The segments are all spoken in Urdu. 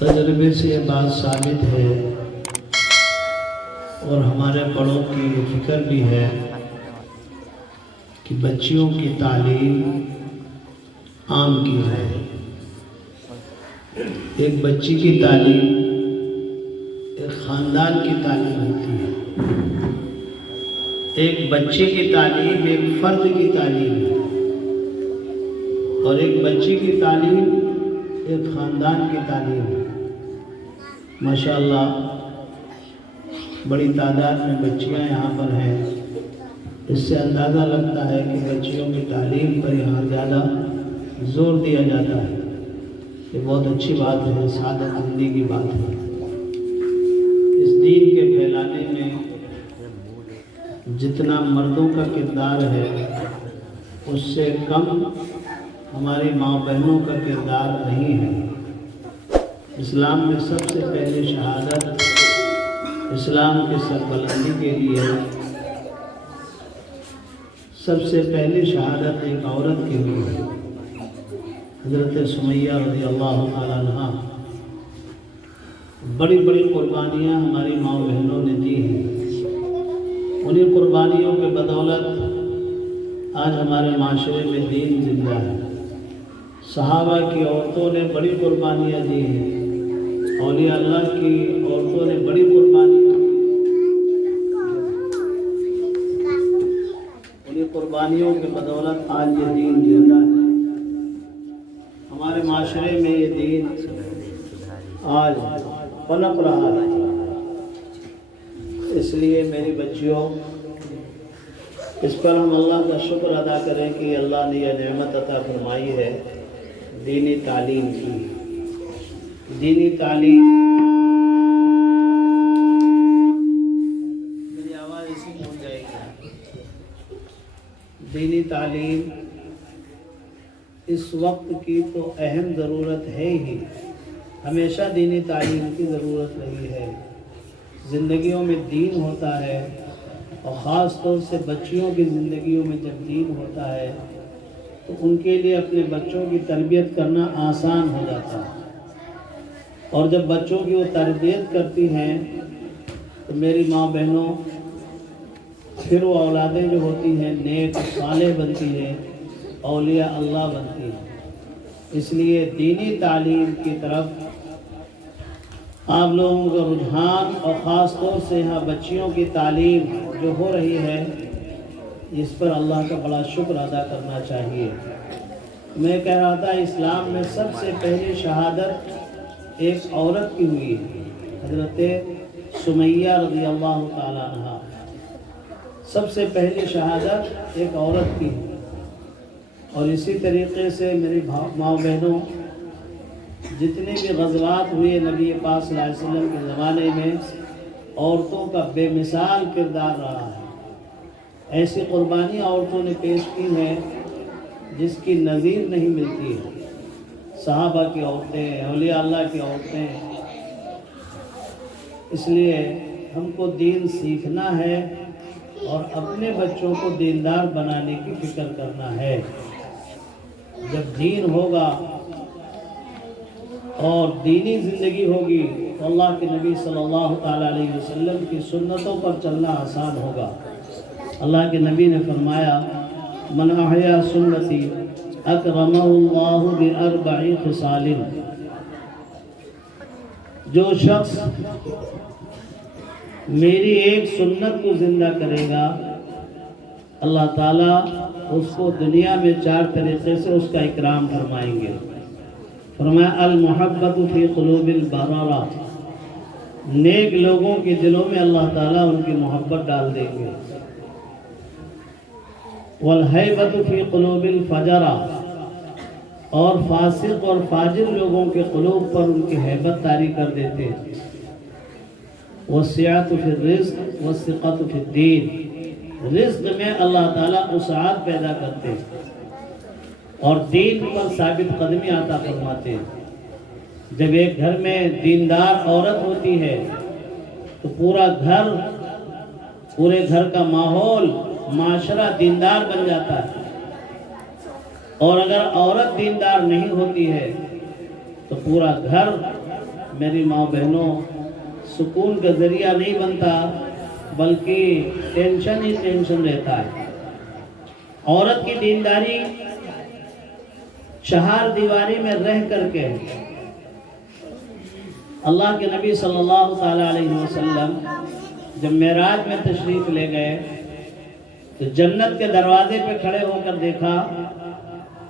تجربے سے یہ بات ثابت ہے اور ہمارے بڑوں کی فکر بھی ہے کہ بچیوں کی تعلیم عام کی جائے۔ ایک بچی کی تعلیم ایک خاندان کی تعلیم ہوتی ہے، ایک بچے کی تعلیم ایک فرد کی تعلیم ہے، اور ایک بچی کی تعلیم ایک خاندان کی تعلیم ہے۔ ماشاءاللہ بڑی تعداد میں بچیاں یہاں پر ہیں، اس سے اندازہ لگتا ہے کہ بچیوں کی تعلیم پر یہاں زیادہ زور دیا جاتا ہے۔ یہ بہت اچھی بات ہے، سعادت مندی کی بات ہے۔ اس دین کے پھیلانے میں جتنا مردوں کا کردار ہے اس سے کم ہماری ماں بہنوں کا کردار نہیں ہے۔ اسلام میں سب سے پہلے شہادت اسلام کی سربلندی کے لیے سب سے پہلی شہادت ایک عورت کے لیے ہے۔ حضرت سمیہ رضی اللہ تعالیٰ عنہ بڑی بڑی قربانیاں ہماری ماں بہنوں نے دی ہیں۔ انہیں قربانیوں کے بدولت آج ہمارے معاشرے میں دین زندہ ہے۔ صحابہ کی عورتوں نے بڑی قربانیاں دی ہیں، اولیاء اللہ کی عورتوں نے بڑی قربانیاں دی ہیں۔ انہیں قربانیوں کے بدولت آج یہ دین زندہ ہے۔ ہمارے معاشرے میں یہ دین آج پنپ رہا ہے۔ اس لیے میری بچیوں، اس پر ہم اللہ کا شکر ادا کریں کہ اللہ نے یہ نعمت عطا فرمائی ہے دینی تعلیم کی۔ دینی تعلیم، میری آواز اسی میں ہو جائے گی۔ دینی تعلیم اس وقت کی تو اہم ضرورت ہے ہی، ہمیشہ دینی تعلیم کی ضرورت رہی ہے۔ زندگیوں میں دین ہوتا ہے، اور خاص طور سے بچیوں کی زندگیوں میں جب دین ہوتا ہے تو ان کے لیے اپنے بچوں کی تربیت کرنا آسان ہو جاتا ہے۔ اور جب بچوں کی وہ تربیت کرتی ہیں تو میری ماں بہنوں، پھر وہ اولادیں جو ہوتی ہیں نیک صالح بنتی ہیں، اولیاء اللہ بنتی ہیں۔ اس لیے دینی تعلیم کی طرف آپ لوگوں کا رجحان، اور خاص طور سے یہاں بچیوں کی تعلیم جو ہو رہی ہے، اس پر اللہ کا بڑا شکر ادا کرنا چاہیے۔ میں کہہ رہا تھا اسلام میں سب سے پہلی شہادت ایک عورت کی ہوئی ہے، حضرت سمیہ رضی اللہ تعالیٰ عنہ۔ سب سے پہلی شہادت ایک عورت کی ہے۔ اور اسی طریقے سے میری ماں بہنوں، جتنے بھی غزوات ہوئے نبی پاک صلی اللہ علیہ وسلم کے زمانے میں، عورتوں کا بے مثال کردار رہا ہے۔ ایسی قربانیاں عورتوں نے پیش کی ہیں جس کی نظیر نہیں ملتی ہے۔ صحابہ کی عورتیں، اولیاء اللہ کی عورتیں۔ اس لیے ہم کو دین سیکھنا ہے اور اپنے بچوں کو دیندار بنانے کی فکر کرنا ہے۔ جب دین ہوگا اور دینی زندگی ہوگی تو اللہ کے نبی صلی اللہ تعالیٰ علیہ وسلم کی سنتوں پر چلنا آسان ہوگا۔ اللہ کے نبی نے فرمایا، من احیا سنتی اکرمہ اللہ باربع خصال، جو شخص میری ایک سنت کو زندہ کرے گا، اللہ تعالیٰ اس کو دنیا میں 4 طریقے سے اس کا اکرام فرمائیں گے۔ فرمایا المحبت فی قلوب البررہ، نیک لوگوں کے دلوں میں اللہ تعالیٰ ان کی محبت ڈال دیں گے۔ والہیبت فی قلوب الفجرہ، اور فاسق اور فاجر لوگوں کے قلوب پر ان کی ہیبت طاری کر دیتے ہیں۔ والسعۃ فی الرزق والثقۃ فی الدین، رزق میں اللہ تعالیٰ وسعت پیدا کرتے ہیں اور دین پر ثابت قدمی عطا فرماتے ہیں۔ جب ایک گھر میں دیندار عورت ہوتی ہے تو پورے گھر کا ماحول، معاشرہ دیندار بن جاتا ہے۔ اور اگر عورت دیندار نہیں ہوتی ہے تو پورا گھر میری ماں بہنوں، سکون کا ذریعہ نہیں بنتا بلکہ ٹینشن ہی ٹینشن رہتا ہے۔ عورت کی دینداری چہار دیواری میں رہ کر کے، اللہ کے نبی صلی اللہ تعالیٰ علیہ وسلم جب معراج میں تشریف لے گئے تو جنت کے دروازے پہ کھڑے ہو کر دیکھا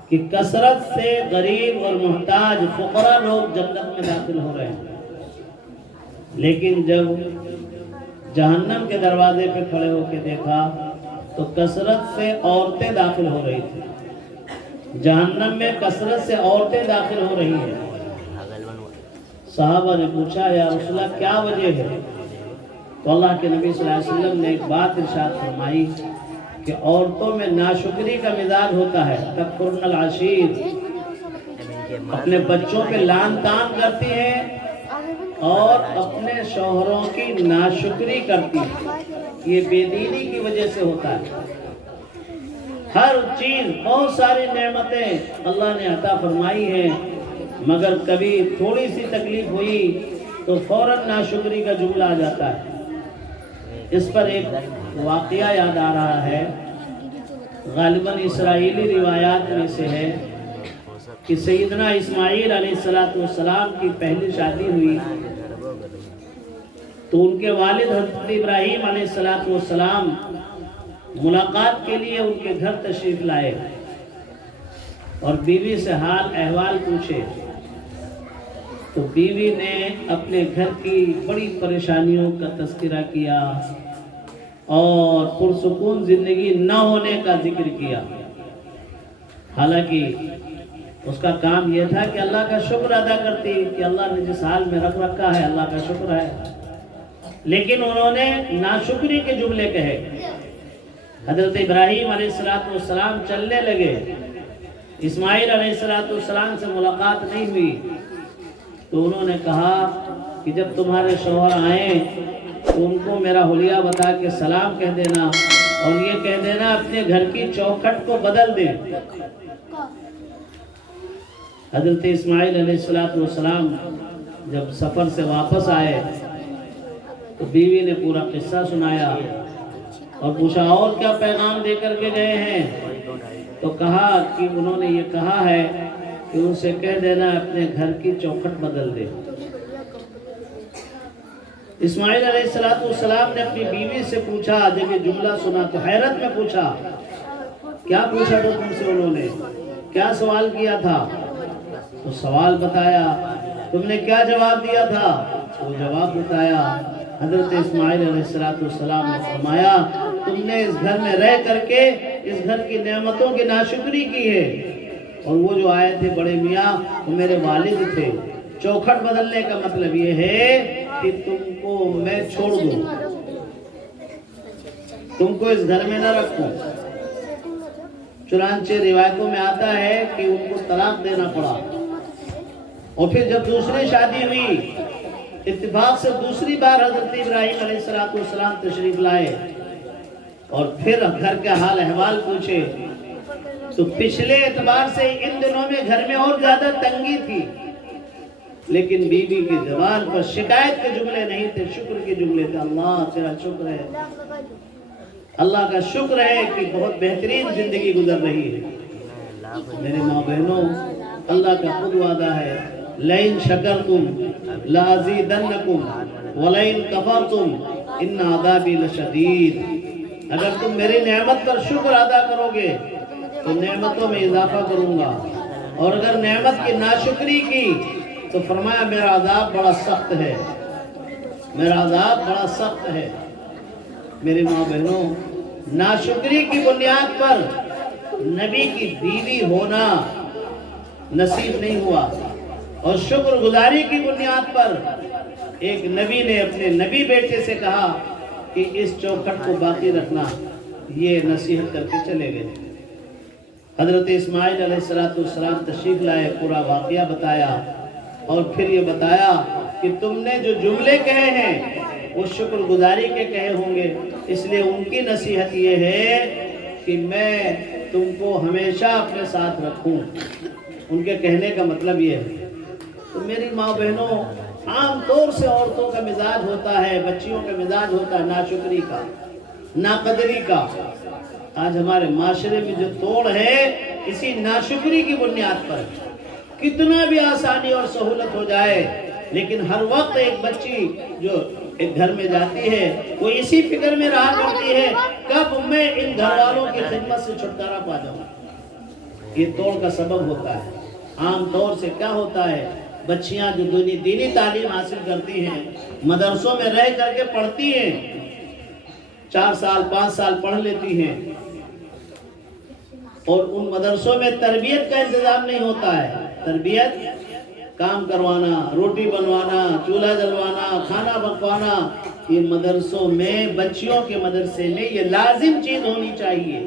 کہ کثرت سے غریب اور محتاج فقراء لوگ جنت میں داخل ہو رہے ہیں، لیکن جب جہنم کے دروازے پہ کھڑے ہو کے دیکھا تو کثرت سے عورتیں داخل ہو رہی تھیں۔ جہنم میں کثرت سے عورتیں داخل ہو رہی ہیں۔ صحابہ نے پوچھا یا رسول اللہ کیا وجہ ہے؟ تو اللہ کے نبی صلی اللہ علیہ وسلم نے ایک بات ارشاد فرمائی کہ عورتوں میں ناشکری کا مزاج ہوتا ہے، تکفرن العشیر، اپنے بچوں پہ لعن طعن کرتی ہیں اور اپنے شوہروں کی ناشکری کرتی ہیں۔ یہ بے دینی کی وجہ سے ہوتا ہے۔ ہر چیز، بہت ساری نعمتیں اللہ نے عطا فرمائی ہیں، مگر کبھی تھوڑی سی تکلیف ہوئی تو فوراً ناشکری کا جملہ آ جاتا ہے۔ اس پر ایک واقعہ یاد آ رہا ہے، غالباً اسرائیلی روایات میں سے ہے کہ سیدنا اسماعیل علیہ السلام کی پہلی شادی ہوئی تو ان کے والد حضرت ابراہیم علیہ السلام ملاقات کے لیے ان کے گھر تشریف لائے اور بیوی سے حال احوال پوچھے تو بیوی نے اپنے گھر کی بڑی پریشانیوں کا تذکرہ کیا اور پرسکون زندگی نہ ہونے کا ذکر کیا۔ حالانکہ اس کا کام یہ تھا کہ اللہ کا شکر ادا کرتی کہ اللہ نے جس حال میں رکھ رکھا ہے اللہ کا شکر ہے، لیکن انہوں نے ناشکری کے جملے کہے۔ حضرت ابراہیم علیہ السلام چلنے لگے، اسماعیل علیہ السلام سے ملاقات نہیں ہوئی تو انہوں نے کہا کہ جب تمہارے شوہر آئیں تو ان کو میرا حلیہ بتا کے سلام کہہ دینا اور یہ کہہ دینا اپنے گھر کی چوکھٹ کو بدل دیں۔ حضرت اسماعیل علیہ السلام جب سفر سے واپس آئے تو بیوی نے پورا قصہ سنایا اور پوچھا اور کیا پیغام دے کر کے گئے ہیں؟ تو کہا کہ انہوں نے یہ کہا ہے کہ ان سے کہہ دینا اپنے گھر کی چوکھٹ بدل دے۔ اسماعیل علیہ السلام نے اپنی بیوی سے پوچھا، جب یہ جملہ سنا تو حیرت میں پوچھا، کیا پوچھا تھا تم سے؟ انہوں نے کیا سوال کیا تھا؟ تو سوال بتایا۔ تم نے کیا جواب دیا تھا؟ وہ جواب بتایا۔ حضرت اسماعیل علیہ السلام نے فرمایا تم نے اس گھر میں رہ کر کے اس گھر کی نعمتوں کی ناشکری کی ہے، اور وہ جو آئے تھے بڑے میاں وہ میرے والد تھے۔ چوکھٹ بدلنے کا مطلب یہ ہے کہ تم کو میں چھوڑ دوں، تم کو اس گھر میں نہ رکھوں۔ چنانچہ روایتوں میں آتا ہے کہ ان کو طلاق دینا پڑا، اور پھر جب دوسری شادی ہوئی اتفاق سے دوسری بار حضرت ابراہیم علیہ السلام تشریف لائے اور پھر گھر کا حال احوال پوچھے تو پچھلے اعتبار سے ان دنوں میں گھر میں اور زیادہ تنگی تھی، لیکن بیوی کی زبان پر شکایت کے جملے نہیں تھے، شکر کے جملے تھے۔ اللہ تیرا شکر ہے، اللہ کا شکر ہے کہ بہت بہترین زندگی گزر رہی ہے۔ میرے ماں بہنوں، اللہ کا خود وعدہ ہے لَإِن شَكَرْتُمْ لَأَزِيدَنَّكُمْ وَلَئِن كَفَرْتُمْ إِنَّ عَذَابِي لَشَدِيدٌ۔ اگر تم میری نعمت پر شکر ادا کرو گے تو نعمتوں میں اضافہ کروں گا، اور اگر نعمت کی ناشکری کی تو فرمایا میرا عذاب بڑا سخت ہے، میرا عذاب بڑا سخت ہے۔ میری ماں بہنوں، ناشکری کی بنیاد پر نبی کی بیوی ہونا نصیب نہیں ہوا، اور شکر گزاری کی بنیاد پر ایک نبی نے اپنے نبی بیٹے سے کہا کہ اس چوکھٹ کو باقی رکھنا، یہ نصیحت کر کے چلے گئے۔ حضرت اسماعیل علیہ السلام تشریف لائے، پورا واقعہ بتایا اور پھر یہ بتایا کہ تم نے جو جملے کہے ہیں وہ شکر گزاری کے کہے ہوں گے، اس لیے ان کی نصیحت یہ ہے کہ میں تم کو ہمیشہ اپنے ساتھ رکھوں۔ ان کے کہنے کا مطلب یہ ہے۔ تو میری ماں بہنوں، عام طور سے عورتوں کا مزاج ہوتا ہے، بچیوں کا مزاج ہوتا ہے ناشکری کا، ناقدری کا۔ آج ہمارے معاشرے میں جو توڑ ہے اسی ناشکری کی بنیاد پر، کتنا بھی آسانی اور سہولت ہو جائے لیکن ہر وقت ایک بچی جو ایک گھر میں جاتی ہے وہ اسی فکر میں رہا کرتی ہے کب میں ان گھر والوں کی خدمت سے چھٹکارا پا جاؤں۔ یہ توڑ کا سبب ہوتا ہے۔ عام طور سے کیا ہوتا ہے، بچیاں جو دینی تعلیم حاصل کرتی ہیں، مدرسوں میں رہ کر کے پڑھتی ہیں، 4 سال 5 سال پڑھ لیتی ہیں، اور ان مدرسوں میں تربیت کا انتظام نہیں ہوتا ہے۔ تربیت، کام کروانا، روٹی بنوانا، چولہا جلوانا، کھانا پکوانا، یہ مدرسوں میں، بچیوں کے مدرسے میں یہ لازم چیز ہونی چاہیے۔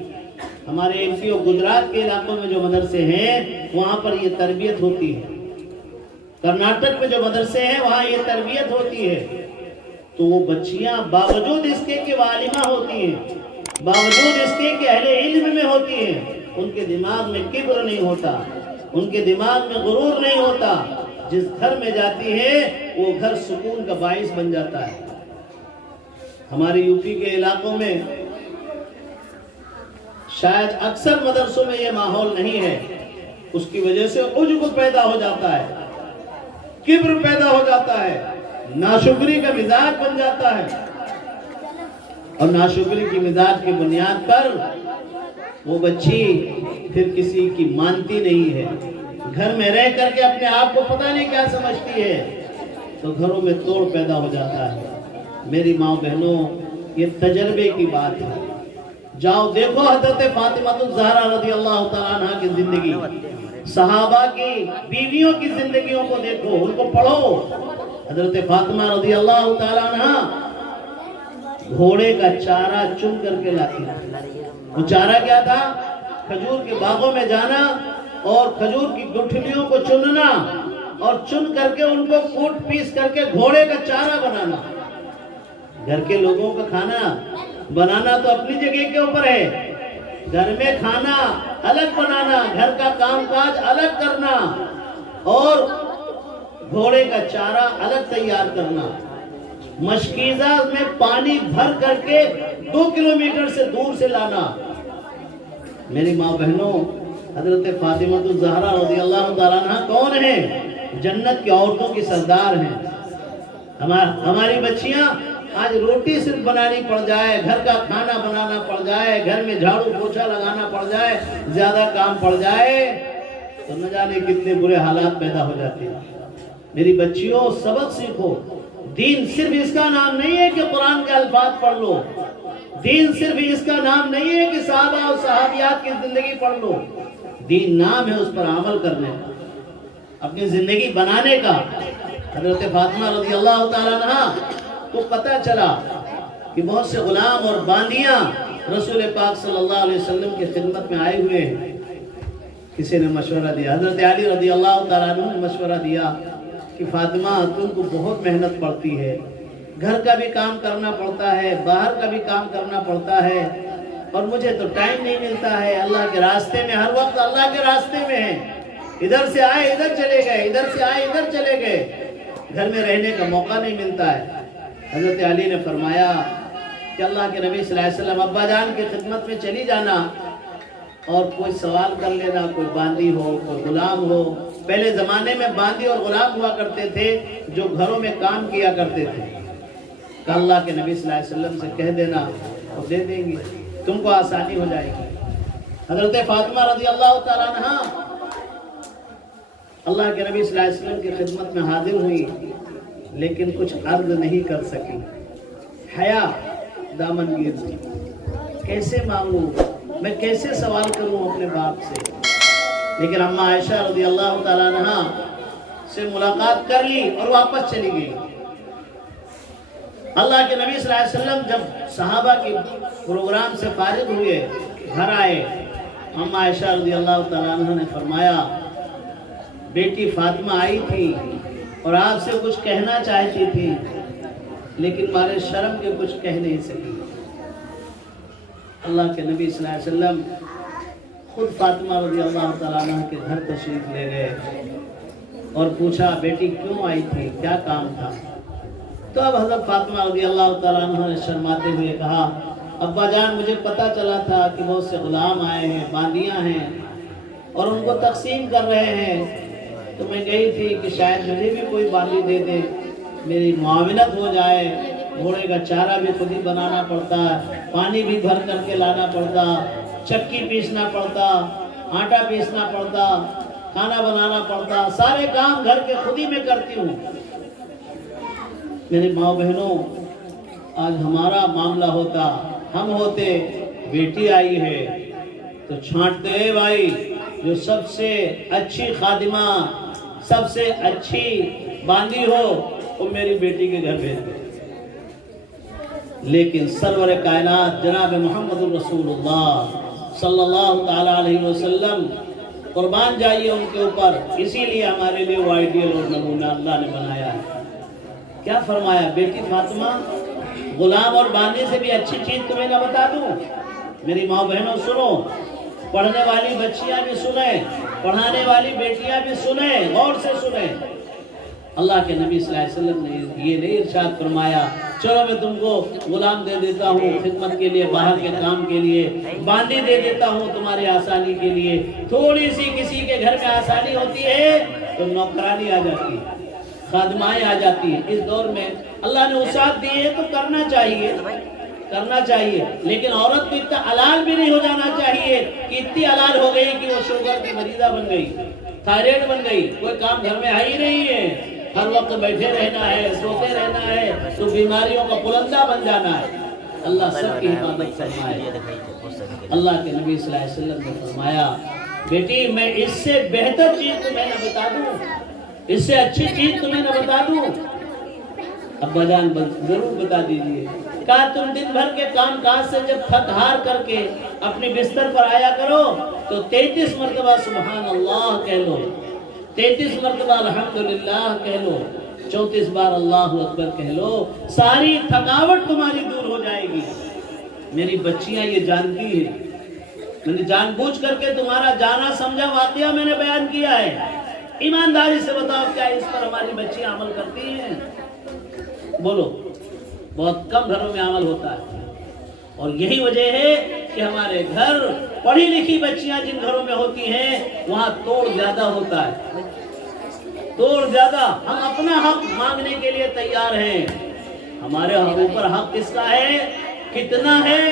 ہمارے ایم پی اور گجرات کے علاقوں میں جو مدرسے ہیں وہاں پر یہ تربیت ہوتی ہے، کرناٹک میں جو مدرسے ہیں وہاں یہ تربیت ہوتی ہے۔ تو وہ بچیاں باوجود اس کے کہ عالمہ ہوتی ہیں، باوجود اس کے کہ اہل علم میں ہوتی ہیں، ان کے دماغ میں کبر نہیں ہوتا، ان کے دماغ میں غرور نہیں ہوتا۔ جس گھر میں جاتی ہے وہ گھر سکون کا باعث بن جاتا ہے۔ ہمارے یو پی کے علاقوں میں شاید اکثر مدرسوں میں یہ ماحول نہیں ہے، اس کی وجہ سے عجب پیدا ہو جاتا ہے، کبر پیدا ہو جاتا ہے، ناشکری کا مزاج بن جاتا ہے، اور ناشکری کی مزاج کی بنیاد پر وہ بچی پھر کسی کی مانتی نہیں ہے، گھر میں رہ کر کے اپنے آپ کو پتہ نہیں کیا سمجھتی ہے، تو گھروں میں توڑ پیدا ہو جاتا ہے۔ میری ماں بہنوں، یہ تجربے کی بات ہے۔ جاؤ دیکھو حضرت فاطمہ الزہرا رضی اللہ تعالیٰ عنہ کی زندگی، صحابہ کی بیویوں کی زندگیوں کو دیکھو، ان کو پڑھو۔ حضرت فاطمہ رضی اللہ تعالیٰ عنہ گھوڑے کا چارہ چن کر کے لاتی ہے۔ وہ چارہ کیا تھا؟ کھجور کے باغوں میں جانا اور کھجور کی گٹھلیوں کو چننا، اور چن کر کے ان کو کوٹ پیس کر کے گھوڑے کا چارہ بنانا۔ گھر کے لوگوں کا کھانا بنانا تو اپنی جگہ کے اوپر ہے، گھر میں کھانا الگ بنانا، گھر کا کام کاج الگ کرنا، اور گھوڑے کا چارہ الگ تیار کرنا، مشکیزہ میں پانی بھر کر کے 2 کلومیٹر سے دور سے لانا۔ میری ماں بہنوں، حضرت فاطمہ الزہرا رضی اللہ تعالیٰ عنہ کون ہیں؟ جنت کی عورتوں کی سردار ہیں۔ ہماری بچیاں آج روٹی صرف بنانی پڑ جائے، گھر کا کھانا بنانا پڑ جائے، گھر میں جھاڑو پوچھا لگانا پڑ جائے، زیادہ کام پڑ جائے تو نہ جانے کتنے برے حالات پیدا ہو جاتے ہیں۔ میری بچیوں، سبق سیکھو۔ دین صرف اس کا نام نہیں ہے کہ قرآن کے الفاظ پڑھ لو، دین صرف اس کا نام نہیں ہے کہ صحابہ اور صحابیات کی زندگی پڑھ لو۔ دین نام ہے اس پر عمل کرنے کا، اپنی زندگی بنانے کا۔ حضرت فاطمہ رضی اللہ تعالیٰ عنہ کو پتہ چلا کہ بہت سے غلام اور باندیاں رسول پاک صلی اللہ علیہ وسلم کی خدمت میں آئے ہوئے ہیں۔ کسی نے مشورہ دیا، حضرت علی رضی اللہ تعالیٰ عنہ نے مشورہ دیا کہ فاطمہ، تم کو بہت محنت پڑتی ہے، گھر کا بھی کام کرنا پڑتا ہے، باہر کا بھی کام کرنا پڑتا ہے، اور مجھے تو ٹائم نہیں ملتا ہے اللہ کے راستے میں، ہر وقت اللہ کے راستے میں ہیں، ادھر سے آئے ادھر چلے گئے، ادھر سے آئے ادھر چلے گئے، گھر میں رہنے کا موقع نہیں ملتا ہے۔ حضرت علی نے فرمایا کہ اللہ کے نبی صلی اللہ علیہ وسلم، ابا جان کی خدمت میں چلی جانا اور کوئی سوال کر لینا، کوئی باندی ہو، کوئی غلام ہو۔ پہلے زمانے میں باندی اور غلام ہوا کرتے تھے جو گھروں میں کام کیا کرتے تھے، کہ اللہ کے نبی صلی اللہ علیہ وسلم سے کہہ دینا، وہ دے دیں گے، تم کو آسانی ہو جائے گی۔ حضرت فاطمہ رضی اللہ تعالیٰ عنہ اللہ کے نبی صلی اللہ علیہ وسلم کی خدمت میں حاضر ہوئی، لیکن کچھ عرض نہیں کر سکی، حیا دامن گیر دی۔ کیسے مانگوں میں، کیسے سوال کروں اپنے باپ سے؟ لیکن اماں عائشہ رضی اللہ تعالیٰ عنہ سے ملاقات کر لی اور واپس چلی گئی۔ اللہ کے نبی صلی اللہ علیہ وسلم جب صحابہ کے پروگرام سے فارغ ہوئے، گھر آئے، اماں عائشہ رضی اللہ تعالیٰ عنہ نے فرمایا، بیٹی فاطمہ آئی تھی اور آپ سے کچھ کہنا چاہتی تھی، لیکن مارے شرم کے کچھ کہہ نہیں سکی۔ اللہ کے نبی صلی اللہ علیہ وسلم خود فاطمہ رضی اللہ تعالیٰ عنہ کے گھر تشریف لے گئے، اور پوچھا بیٹی کیوں آئی تھی، کیا کام تھا؟ تو اب حضرت فاطمہ رضی اللہ تعالیٰ عنہ نے شرماتے ہوئے کہا ابا جان مجھے پتہ چلا تھا کہ بہت سے غلام آئے ہیں، باندیاں ہیں اور ان کو تقسیم کر رہے ہیں، تو میں گئی تھی کہ شاید مجھے بھی کوئی باندی دے دے، میری معاونت ہو جائے۔ گھوڑے کا چارہ بھی خود ہی بنانا پڑتا، پانی بھی بھر کر کے لانا پڑتا، چکی پیسنا پڑتا، آٹا پیسنا پڑتا، کھانا بنانا پڑتا، سارے کام گھر کے خود ہی میں کرتی ہوں۔ میری ماں بہنوں، آج ہمارا معاملہ ہوتا، ہم ہوتے بیٹی آئی ہے تو چھانٹتے ہیں بھائی، جو سب سے اچھی خادمہ، سب سے اچھی باندی ہو وہ میری بیٹی کے گھر بھیج دے۔ لیکن سرور کائنات جناب محمد الرسول اللہ صلی اللہ تعالیٰ علیہ وسلم، قربان جائیے ان کے اوپر، اسی لیے ہمارے لیے وہ آئیڈیل اور نمونہ اللہ نے بنایا ہے۔ کیا فرمایا؟ بیٹی فاطمہ، غلام اور باندی سے بھی اچھی چیز تمہیں نہ بتا دوں؟ میری ماں بہنوں سنو، پڑھنے والی بچیاں بھی سنیں، پڑھانے والی بیٹیاں بھی سنیں، غور سے سنیں۔ اللہ کے نبی صلی اللہ علیہ وسلم نے یہ نہیں ارشاد فرمایا چلو میں تم کو غلام دے دیتا ہوں خدمت کے لیے، باہر کے کام کے لیے، باندی دے دیتا ہوں تمہاری آسانی کے لیے۔ تھوڑی سی کسی کے گھر میں آسانی ہوتی ہے تو نوکرانی آ جاتی ہے، خادمائیں آ جاتی ہیں۔ اس دور میں اللہ نے وسعت دی ہے تو کرنا چاہیے، کرنا چاہیے، لیکن عورت کو اتنا حلال بھی نہیں ہو جانا چاہیے کہ اتنی حلال ہو گئی کہ وہ شوگر کی مریضہ بن گئی، تھائرائیڈ بن گئی، کوئی کام گھر میں ہے ہی نہیں ہے، ہر وقت بیٹھے رہنا ہے، سوتے رہنا ہے، تو بیماریوں کا پلندہ بن جانا ہے۔ اللہ سب کی حفاظت فرمائے۔ اللہ کے نبی صلی اللہ علیہ وسلم نے فرمایا بیٹی میں اس سے بہتر چیز تمہیں نہ بتا دوں، اس سے اچھی چیز تمہیں نہ بتا دوں؟ ابا جان ضرور بتا دیجئے۔ کہا تم دن بھر کے کام کاج سے جب تھک ہار کر کے اپنے بستر پر آیا کرو تو 33 مرتبہ سبحان اللہ کہہ لو، 33 مرتبہ الحمدللہ کہہ لو، 34 بار اللہ اکبر کہہ لو، ساری تھکاوٹ تمہاری دور ہو جائے گی۔ میری بچیاں یہ جانتی ہیں، میں نے جان بوجھ کر کے تمہارا جانا سمجھا واقعہ میں نے بیان کیا ہے۔ ایمانداری سے بتاؤ کیا اس پر ہماری بچیاں عمل کرتی ہیں؟ بولو، بہت کم گھروں میں عمل ہوتا ہے، اور یہی وجہ ہے کہ ہمارے گھر پڑھی لکھی بچیاں جن گھروں میں ہوتی ہیں وہاں توڑ زیادہ ہوتا ہے، توڑ زیادہ۔ ہم اپنا حق مانگنے کے لیے تیار ہیں، ہمارے اوپر حق کس کا ہے، کتنا ہے،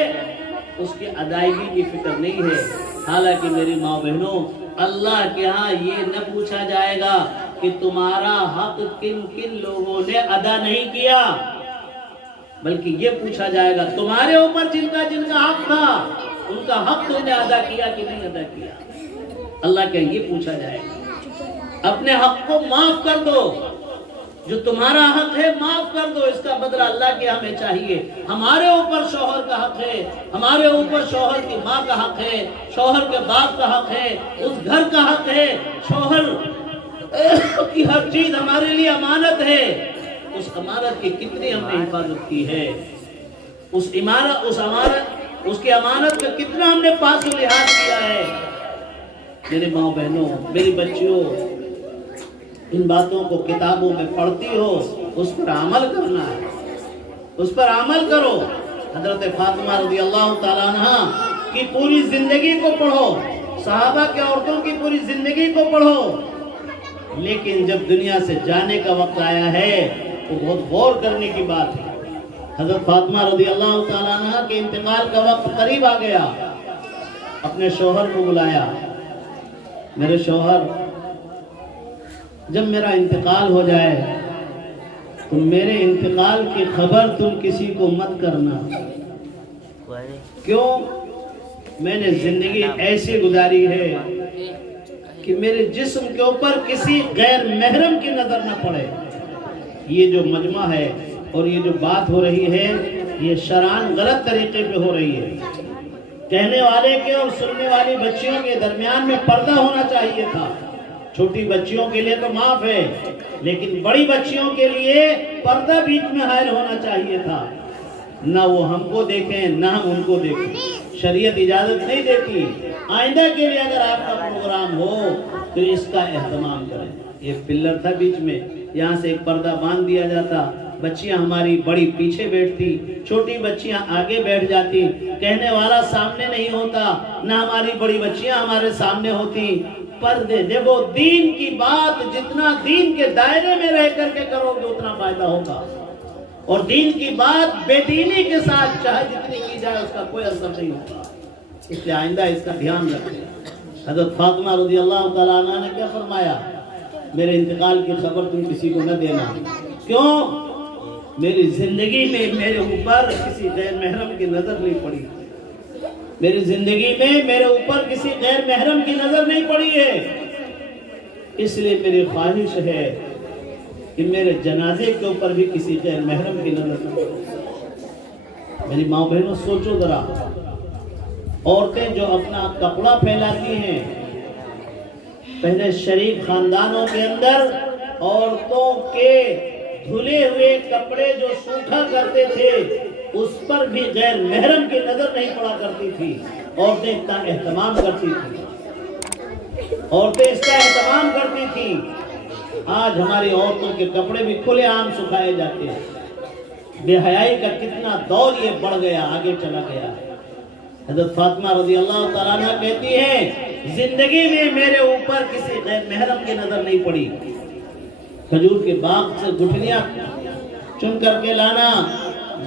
اس کی ادائیگی کی فکر نہیں ہے۔ حالانکہ میری ماں بہنوں، اللہ کے ہاں یہ نہ پوچھا جائے گا کہ تمہارا حق کن کن لوگوں نے ادا نہیں کیا، بلکہ یہ پوچھا جائے گا تمہارے اوپر جن کا حق تھا ان کا حق تم نے ادا کیا کہ نہیں ادا کیا۔ اللہ کے یہ پوچھا جائے گا۔ اپنے حق کو معاف کر دو، جو تمہارا حق ہے معاف کر دو، اس کا بدلہ اللہ کے ہمیں چاہیے۔ ہمارے اوپر شوہر کا حق ہے، ہمارے اوپر شوہر کی ماں کا حق ہے، شوہر کے باپ کا حق ہے، اس گھر کا حق ہے، شوہر کی ہر چیز ہمارے لیے امانت ہے۔ اس امانت کی کتنی ہم نے حفاظت کی ہے، اس کی امانت کا کتنا ہم نے پاس و لحاظ کیا ہے۔ میرے ماں بہنوں، میری بچیوں، ان باتوں کو کتابوں میں پڑھتی ہو، اس پر عمل کرنا ہے، اس پر عمل کرو۔ حضرت فاطمہ رضی اللہ تعالیٰ عنہ کی پوری زندگی کو پڑھو، صحابہ کے عورتوں کی پوری زندگی کو پڑھو، لیکن جب دنیا سے جانے کا وقت آیا ہے تو بہت غور کرنے کی بات ہے۔ حضرت فاطمہ رضی اللہ تعالیٰ عنہ کے انتقال کا وقت قریب آ گیا، اپنے شوہر کو بلایا، میرے شوہر جب میرا انتقال ہو جائے تو میرے انتقال کی خبر تم کسی کو مت کرنا۔ کیوں؟ میں نے زندگی ایسی گزاری ہے کہ میرے جسم کے اوپر کسی غیر محرم کی نظر نہ پڑے۔ یہ جو مجمع ہے اور یہ جو بات ہو رہی ہے یہ شرعاً غلط طریقے پہ ہو رہی ہے۔ کہنے والے کے اور سننے والی بچیوں کے درمیان میں پردہ ہونا چاہیے تھا۔ چھوٹی بچیوں کے لیے تو معاف ہے، لیکن بڑی بچیوں کے لیے پردہ بیچ میں حائل ہونا چاہیے تھا۔ نہ وہ ہم کو دیکھیں نہ ہم ان کو دیکھیں، شریعت اجازت نہیں دیتی۔ آئندہ کے لیے اگر آپ کا پروگرام ہو تو اس کا اہتمام کریں۔ یہ پلر تھا بیچ میں، یہاں سے ایک پردہ باندھ دیا جاتا، بچیاں ہماری بڑی پیچھے بیٹھتی، چھوٹی بچیاں آگے بیٹھ جاتی، کہنے والا سامنے نہیں ہوتا، نہ ہماری بڑی بچیاں ہمارے سامنے ہوتی۔ پردے دیکھو، دین کی بات جتنا دین کے دائرے میں رہ کر کے کرو گے اتنا فائدہ ہوگا، اور دین کی بات بے دینی کے ساتھ چاہے جتنی کی جائے اس کا کوئی اثر نہیں ہوگا۔ اس لیے آئندہ اس کا دھیان رکھیں۔ حضرت فاطمہ رضی اللہ تعالیٰ عنہ نے کیا فرمایا؟ میرے انتقال کی خبر تم کسی کو نہ دینا۔ کیوں؟ میری زندگی میں میرے اوپر کسی غیر محرم کی نظر نہیں پڑی، میری زندگی میں میرے اوپر کسی غیر محرم کی نظر نہیں پڑی ہے، اس لیے میری خواہش ہے کہ میرے جنازے کے اوپر بھی کسی غیر محرم کی نظر نہ پڑے۔ میری ماں بہنوں سوچو ذرا، عورتیں جو اپنا کپڑا پھیلاتی ہیں، پہلے شریف خاندانوں کے اندر عورتوں کے دھلے ہوئے کپڑے جو سوکھا کرتے تھے اس پر بھی غیر محرم کی نظر نہیں پڑا کرتی تھی، عورتیں اس کا اہتمام کرتی تھی، عورتیں اس کا اہتمام کرتی تھی۔ آج ہماری عورتوں کے کپڑے بھی کھلے عام سکھائے جاتے ہیں۔ بے حیائی کا کتنا دور یہ بڑھ گیا، آگے چلا گیا۔ حضرت فاطمہ رضی اللہ تعالیٰ عنہ کہتی ہیں زندگی میں میرے اوپر کسی غیر محرم کی نظر نہیں پڑی۔ کھجور کے باغ سے گٹھلیاں چن کر کے لانا،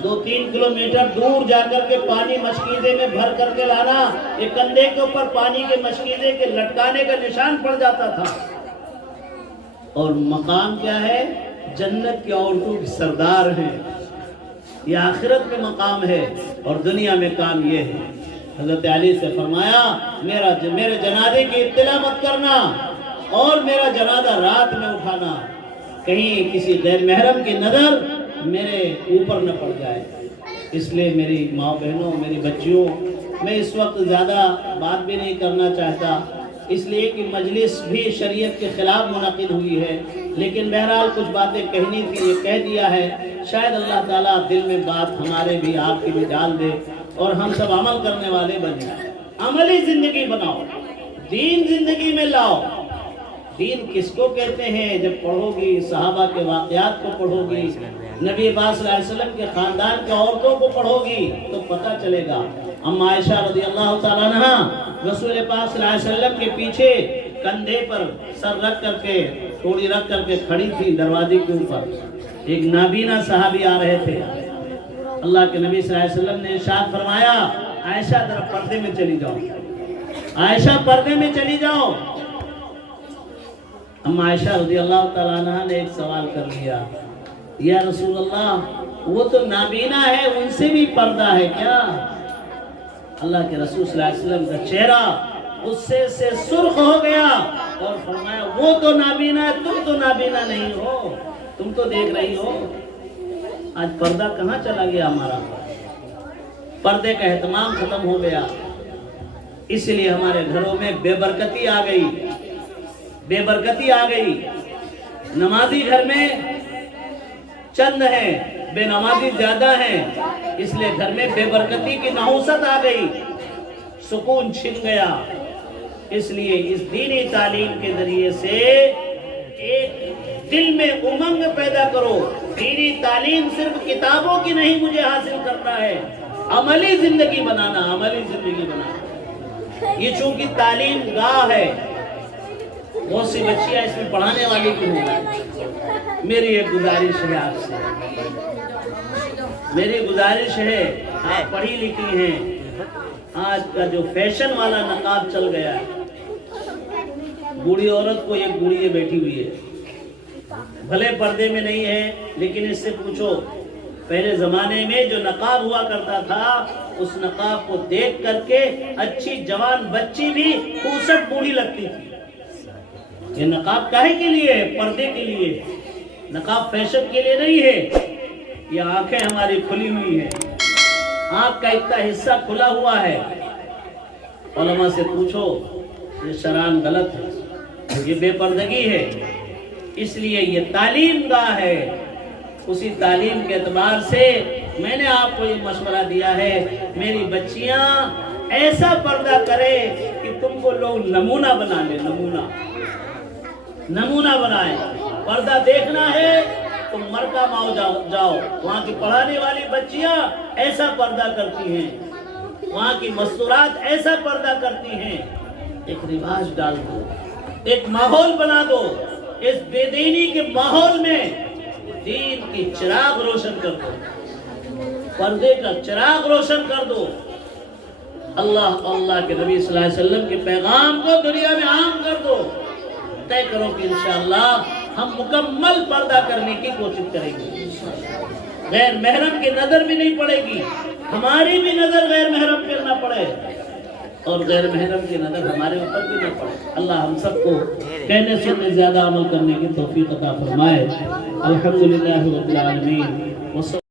2-3 کلومیٹر دور جا کر کے پانی مشکیزے میں بھر کر کے لانا، ایک کندھے کے اوپر پانی کے مشکیزے کے لٹکانے کا نشان پڑ جاتا تھا۔ اور مقام کیا ہے؟ جنت کی عورتوں کی سردار ہیں، یہ آخرت میں مقام ہے اور دنیا میں کام یہ ہے۔ حضرت علی سے فرمایا میرے جنازے کی اطلاع مت کرنا اور میرا جنازہ رات میں اٹھانا، کہیں کسی غیر محرم کی نظر میرے اوپر نہ پڑ جائے۔ اس لیے میری ماں بہنوں، میری بچیوں، میں اس وقت زیادہ بات بھی نہیں کرنا چاہتا، اس لیے کہ مجلس بھی شریعت کے خلاف منعقد ہوئی ہے، لیکن بہرحال کچھ باتیں کہنی تھی، یہ کہہ دیا ہے۔ شاید اللہ تعالیٰ دل میں بات ہمارے بھی آپ کی بھی ڈال دے اور ہم سب عمل کرنے والے بن جائیں۔ عملی زندگی بناؤ، دین زندگی میں لاؤ۔ دین کس کو کہتے ہیں؟ جب پڑھو گی صحابہ کے واقعات کو پڑھو گی، نبی پاک صلی اللہ علیہ وسلم کے خاندان کے عورتوں کو پڑھو گی تو پتہ چلے گا۔ اما عائشہ رضی اللہ تعالیٰ عنہ رسول پاک صلی اللہ علیہ وسلم کے پیچھے کندھے پر سر رکھ کر کے، توڑی رکھ کر کے کھڑی تھی دروازے کے اوپر۔ ایک نابینا صحابی آ رہے تھے، اللہ کے نبی صلی اللہ علیہ وسلم نے ارشاد فرمایا عائشہ ذرا پردے میں چلی جاؤ، عائشہ پردے میں چلی جاؤ۔ اما عائشہ رضی اللہ تعالیٰ عنہ نے ایک سوال کر لیا، یا رسول اللہ وہ تو نابینا ہے، ان سے بھی پردہ ہے کیا؟ اللہ کے رسول صلی اللہ علیہ وسلم کا چہرہ غصے سے سرخ ہو گیا اور فرمایا وہ تو نابینا ہے، تم تو نابینا نہیں ہو، تم تو دیکھ رہی ہو۔ آج پردہ کہاں چلا گیا ہمارا؟ پردے کا اہتمام ختم ہو گیا، اس لیے ہمارے گھروں میں بے برکتی آ گئی، بے برکتی آ گئی۔ نمازی گھر میں چند ہیں، بے نمازی زیادہ ہیں، اس لیے گھر میں بے برکتی کی نحوست آ گئی، سکون چھن گیا۔ اس لیے اس دینی تعلیم کے ذریعے سے ایک دل میں امنگ پیدا کرو۔ دینی تعلیم صرف کتابوں کی نہیں مجھے حاصل کرنا ہے، عملی زندگی بنانا، عملی زندگی بنانا۔ یہ چونکہ تعلیم گاہ ہے، بہت سی بچیاں اس میں پڑھانے والی کی ہوں، میری ایک گزارش ہے آپ سے، میری گزارش ہے، آپ پڑھی لکھی ہیں، آج کا جو فیشن والا نقاب چل گیا ہے، بوڑھی عورت کو ایک بوڑھی بیٹھی ہوئی ہے، بھلے پردے میں نہیں ہے لیکن اس سے پوچھو پہلے زمانے میں جو نقاب ہوا کرتا تھا اس نقاب کو دیکھ کر کے اچھی جوان بچی بھی خوبصورت بوڑھی لگتی تھی۔ یہ نقاب کاہے کے لیے ہے؟ پردے کے لیے۔ نقاب فیشن کے لیے نہیں ہے، یہ آنکھیں ہماری کھلی ہوئی ہیں، آنکھ کا اتنا حصہ کھلا ہوا ہے۔ علماء سے پوچھو یہ شران غلط ہے، یہ بے پردگی ہے۔ اس لیے یہ تعلیم گاہ ہے، اسی تعلیم کے اعتبار سے میں نے آپ کو یہ مشورہ دیا ہے، میری بچیاں ایسا پردہ کرے کہ تم کو لوگ نمونہ بنا لے، نمونہ۔ نمونہ بنائیں. پردہ دیکھنا ہے تو مرکہ ماؤ جاؤ, وہاں کی پڑھانے والی بچیاں ایسا پردہ کرتی ہیں, وہاں کی مستورات ایسا پردہ کرتی ہیں. ایک رواج ڈال دو, ایک ماحول بنا دو. اس بے دینی کے ماحول میں دین کی چراغ روشن کر دو, پردے کا چراغ روشن کر دو. اللہ کے نبی صلی اللہ علیہ وسلم کے پیغام کو دنیا میں عام کر دو. طے کرو کہ انشاءاللہ ہم مکمل پردہ کرنے کی کوشش کریں گے. غیر محرم کی نظر بھی نہیں پڑے گی, ہماری بھی نظر غیر محرم پہ نہ پڑے, اور غیر محرم کی نظر ہمارے اوپر بھی نہ پڑے. اللہ ہم سب کو کہنے سننے زیادہ عمل کرنے کی توفیق عطا فرمائے. الحمدللہ رب العالمین.